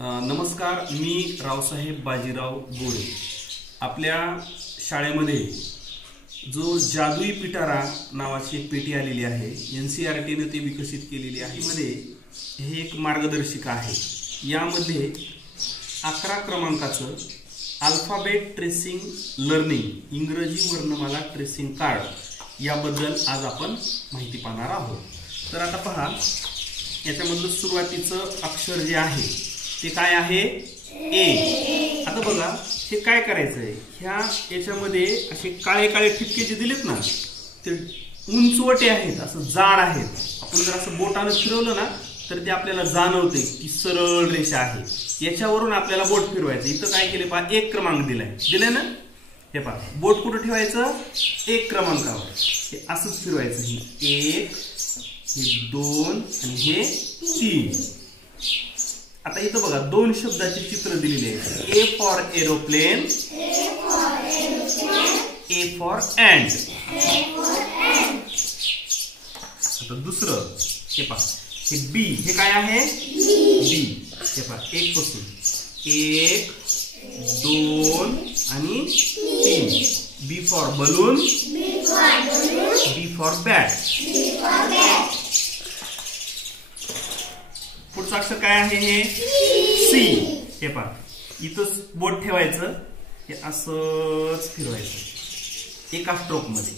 नमस्कार, मी रावसाहेब बाजीराव गोरे. आपल्या शाळेमध्ये जो जादुई पिटारा नावाची एक पेटी आलेली आहे, NCERTने ती विकसित केलेली आहे. मध्ये हे एक मार्गदर्शिका आहे. यामध्ये 11 क्रमांकाचं अल्फाबेट ट्रेसिंग लर्निंग इंग्रजी वर्णमाला ट्रेसिंग कार्ड याबद्दल आज आपण माहिती पाहणार आहोत. तर आता पहा, याच्यामधलं सुरुवातीचं अक्षर जे आहे ते काय आहे? ए. आता बघा, हे काय करायचं आहे, याच्यामध्ये असे काळे काळे ठिपके जे दिलेत ना, ते उंचवटे आहेत, असं जाड आहेत. आपण जर असं बोटानं फिरवलं ना तर ते आपल्याला जाणवते की सरळ रेषा आहे. याच्यावरून आपल्याला बोट फिरवायचं. इथं काय केले पहा, 1 क्रमांक दिलाय ना. हे पहा, बोट कुठं ठेवायचं? 1 क्रमांकावर. हे असंच फिरवायचं. ही 1, हे 2 आणि हे 3. आता इथं बघा, 2 शब्दाचे चित्र दिलेले आहेत. A for aeroplane, A for ant. आता दुसरं हे पहा, हे बी. हे काय आहे? बी. हे पहा, 1 पासून 1, 2 आणि 3. B for balloon, B for bat. पुढचं अक्षर काय आहे? हे सी. हे पहा, इथंच बोट ठेवायचं, हे असंच फिरवायचं एका स्ट्रोक मध्ये.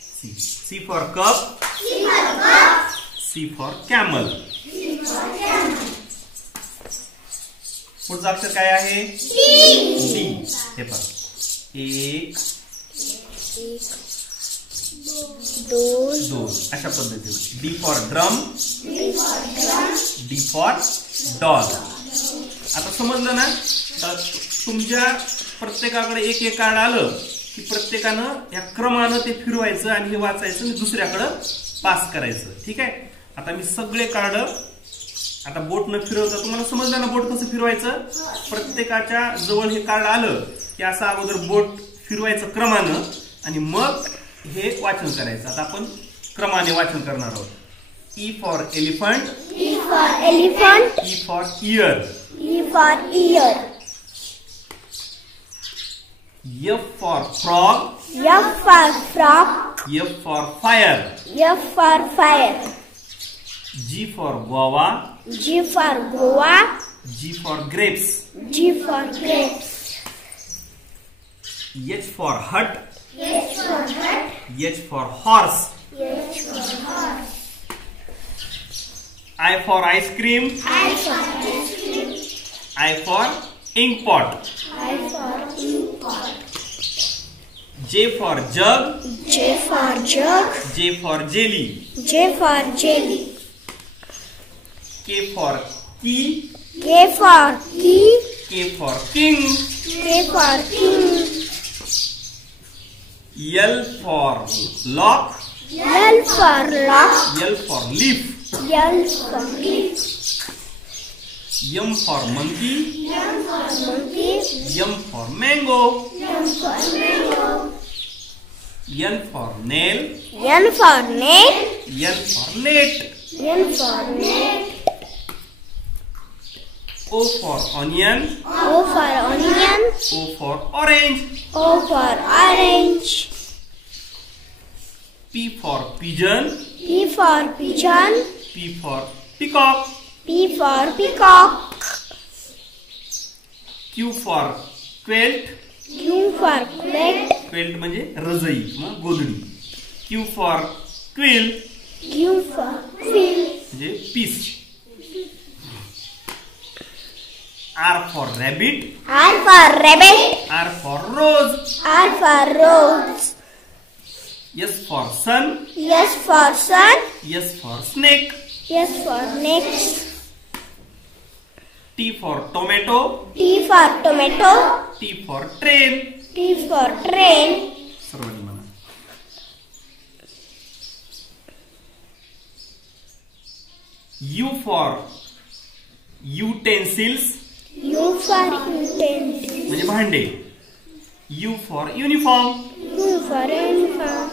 C. C for cup, C for camel. पुढचं अक्षर काय आहे? डी. हे पहा, 1, 2 अशा पद्धतीने. D for drum, D for dog. आता समजलं ना? तर तुमच्या प्रत्येकाकडे एक कार्ड आलं की प्रत्येकानं या क्रमानं ते फिरवायचं आणि हे वाचायचं आणि दुसऱ्याकडं पास करायचं. ठीक आहे. आता मी सगळे कार्ड आता बोट न फिरवता, तुम्हाला समजलं ना बोट कसं फिरवायचं? प्रत्येकाच्या जवळ हे कार्ड आलं की असं अगोदर बोट फिरवायचं क्रमानं आणि मग हे वाचन करायचं. आता आपण क्रमाने वाचन करणार आहोत. E for elephant, E for elephant, E for ear, E for ear. F for frog, F for frog, F for fire, F for fire. G for guava, G for guava, G for grapes, G for grapes. H for hut, H for hut, H for horse, H for horse. I for ice cream, I for ice cream. I for ink pot, I for ink pot. J for jug, J for jug, J for jelly, J for jelly. K for key, K for key, K for king, K for king. L for lock, L for lock, L for leaf, L for leaf. M for monkey, M for monkey. M for mango, M for mango. N for nail, N for nail. N for net, N for net. O for onion, O for onion. O for orange, O for orange. P for pigeon, P for pigeon. P for peacock, P for peacock. Q for quilt, Q for quilt. Quilt म्हणजे रजई किंवा गोधडी. Q for quill, Q for quill म्हणजे piece. R for rabbit, R for rabbit. R for rose, R for rose. S for sun, S for sun. S for snake, S for snake. T for tomato, T for tomato. T for train, T for train. सर्वांनी म्हणा. U for utensils, U for utensils म्हणजे भांडे. U for uniform, U for uniform.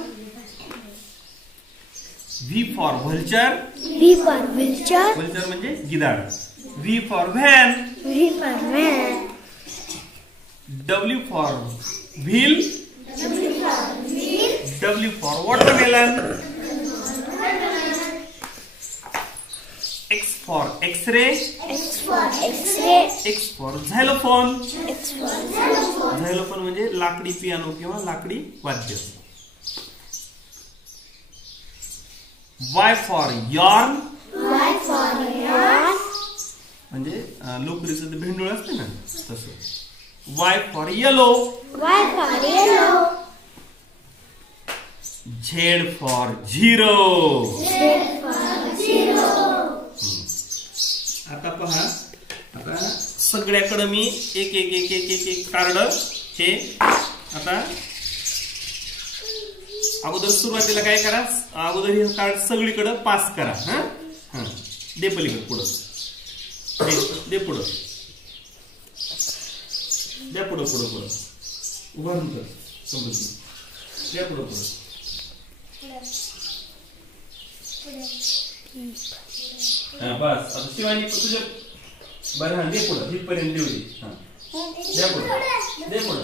V for vulture, V for vulture. Vulture म्हणजे गिधाड. V for van. V for van. W for wheel. W for wheel. W for watermelon. X for X-ray. X for X-ray. X for xylophone. X for xylophone. Xylophone म्हणजे लाकडी piano किंवा लाकडी वाद्य. Y for yarn. Y for yarn. म्हणजे लोकरीचं ते भेंडूळ असते ना तसं. Y for yellow. Y for yellow. Z for zero. Z for zero. आता पहा, आता सगळ्याकडे मी एक एक एक एक एक एक कार्ड हे आता अगोदर सुरुवातीला काय करा, अगोदर हे कार्ड सगळीकडे पास करा. हा दे पलीकडे पुढं, दे पुढं, द्या पुढं पुढं पुढं उभारून कर समजून, द्या पुढं पुढं. हा बस. आता शिवानी तुझ्या बरं. हा दे पुढं, इथपर्यंत देऊ दे. हा द्या पुढं, दे पुढं.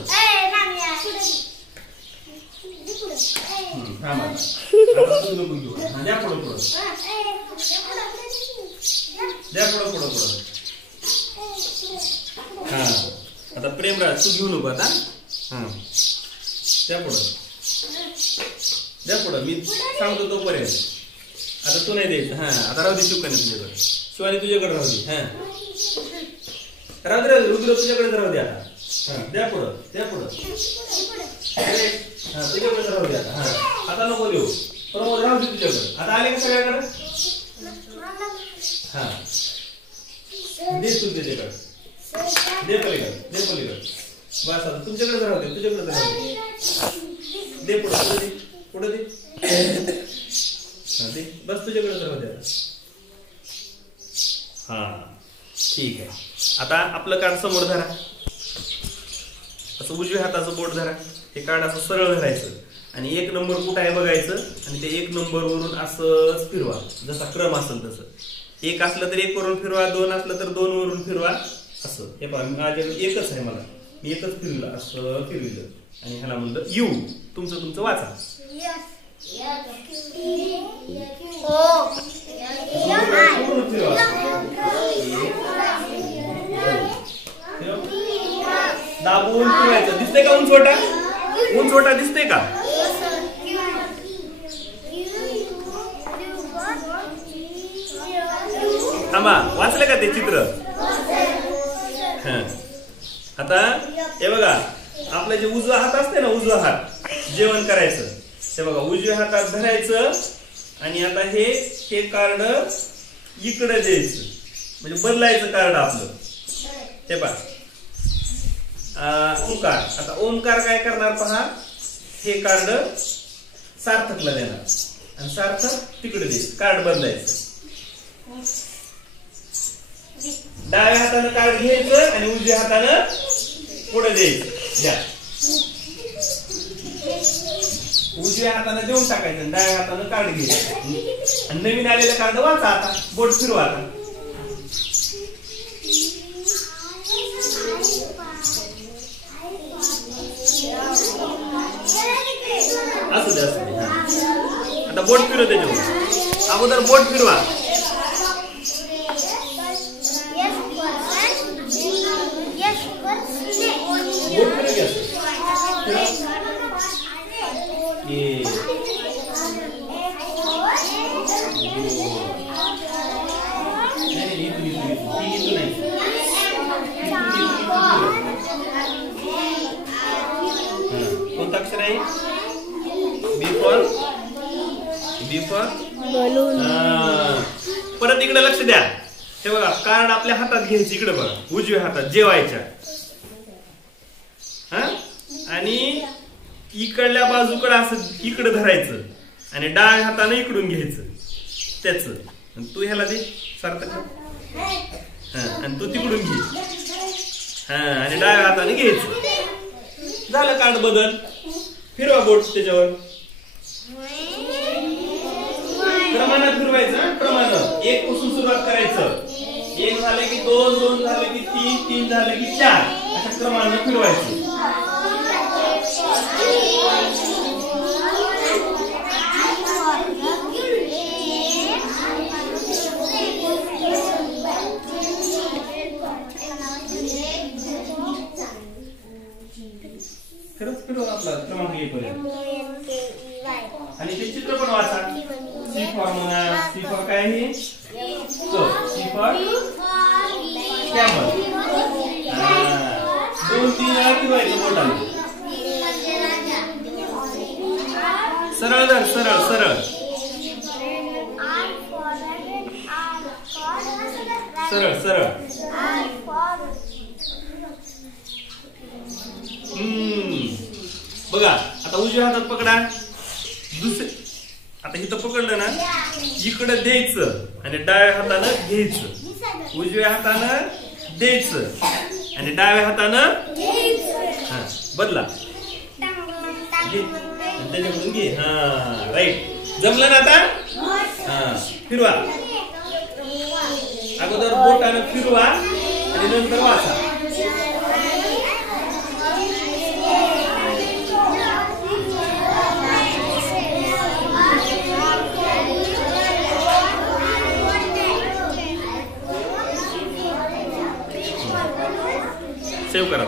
थांब आता तुझं नको घेऊ. हा द्या पुढं पुढं, द्या पुढं पुढं पुढं. हा आता प्रेमराज तू घेऊ नको आता. हा द्या पुढं, द्या पुढं. मी सांगतो तोपर्यंत. आता तू नाही द्यायचं. हा आता राहू दे शिवकन्या तुझ्याकडे, शिवानी तुझ्याकडे राहू दे. हा राहू दे, राहू दे, रुद्र तुझ्याकडे राहू दे आता. हा द्या पुढं, द्या पुढं. हा तुझ्याकडे राहू दे आता. हा आता नको देऊ, प्रमोद राहू दे तुझ्याकडे. आता आले का सगळ्याकडे. हा दे तू त्याच्याकडे, दे पलीकडे, दे पलीकडे. बस आता तुमच्याकडे राहू दे, तुझ्याकडे राहू दे. दे पुढं, पुढे दे, पुढे दे. दे बस तुझ्याकडे राहू दे आता. हा ठीक आहे. आता आपलं कार्ड समोर धरा, असं उजव्या हाताचं बोट धरा. हे कार्ड असं सरळ धरायचं आणि 1 नंबर कुठं आहे बघायचं आणि ते 1 नंबर वरून असंच फिरवा, जसा क्रम असेल तसं. 1 असलं तर 1 वरून फिरवा, 2 असलं तर 2 वरून फिरवा. असं हे पहा, माझ्याकडे 1च आहे, मला मी 1च फिरलं, असं फिरविलं आणि ह्याला म्हणलं यू. तुमचं वाचा. दाबून फिरवायचं. दिसतंय का उंच छोटा, उंच छोटा दिसतंय का. थांबा, वाचलं का ते चित्र. आता हे बघा, आपलं जे उजवा हात असते ना, उजवा हात जेवण करायचं, ते बघा उजव्या हातात धरायचं आणि आता हे कार्ड इकडे द्यायचं, म्हणजे बदलायचं कार्ड आपलं. हे पहा ओंकार. आता ओंकार काय करणार पहा, हे कार्ड सार्थकला देणार आणि सार्थक तिकडे द्यायचं, कार्ड बदलायचं. डाव्या हातानं कार्ड घ्यायचं आणि उजव्या हातानं पुढे द्यायचं. द्या, उजव्या हाताने देऊन टाकायचं, डाव्या हाताने कार्ड घ्यायचं आणि नवीन आलेलं कार्ड वाचा. आता बोट फिरवा. आता असू दे, असू दे. आता बोट फिरव त्याच्यावर, अगोदर बोट फिरवा. बोट फिरव कोणतं अक्षर आहे. बी फॉर बलून. परत इकडे लक्ष द्या. हे बघा, कार्ड आपल्या हातात घ्यायचं, इकडे बघा उजव्या हातात जेवायच्या. आणि इकडल्या बाजूकडे असं इकडे धरायचं आणि डाव्या हाताने इकडून घ्यायचं त्याच. तू ह्याला दे सार्थक, आणि तू तिकडून घे. आणि डाव्या हाताने घ्यायचं. झालं कार्ड बदल. फिरवा बोट त्याच्यावर, क्रमानं फिरवायचं. क्रमानं 1 पासून सुरुवात करायचं. एक झाले की 2, 2 झाले की 3, 3 झाले की 4 अशा क्रमाने फिरवायचं. खरंच फिरवा आपला क्रमांक येईपर्यंत. आणि ते चित्र पण वाचा. सी फॉर म्हणा. सी फॉर काय आहे? C for camel. 2, 3 वेळा फिरवायचं बोटाने. सरळ धर, सरळ सरळ सरळ सरळ. बघा आता उजव्या हातात पकडा. आता इथं पकडलं ना, इकडे द्यायचं आणि डाव्या हातानं घ्यायचं. उजव्या हातानं द्यायचं आणि डाव्या हातानं बदला. त्याच्याकडून घे. हा राईट. जमलं ना आता? हा फिरवा. अगोदर बोटानं फिरवा आणि नंतर वाचा. सेव्ह करा.